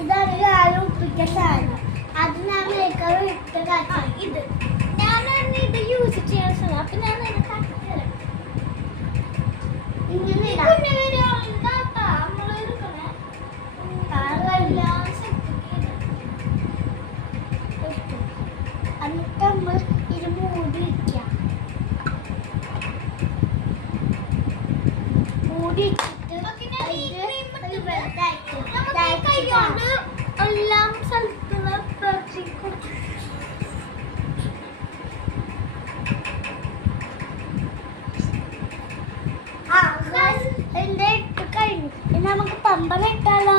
ഇതാണ് ഞാനും ഉപ്പിക്ക സാധനം. അത് ഞാൻ മേക്കപ്പ് ഇട്ട് കാച്ചാം. ഇത് ഞാനാണ് ഇത് യൂസ് ചെയ്യാൻ ശ്രമം. അപ്പൊ ഞാൻ ഇങ്ങനെ എന്നിട്ട് നമ്മൾ ഇത് മൂടി വയ്ക്കാം. മൂടി എല്ലാം സ്ഥലത്തുള്ള പ്രവർത്തിക്കും. എന്റെ ഇട്ട് കഴിഞ്ഞു. നമുക്ക് പമ്പല ഇട്ടാലോ?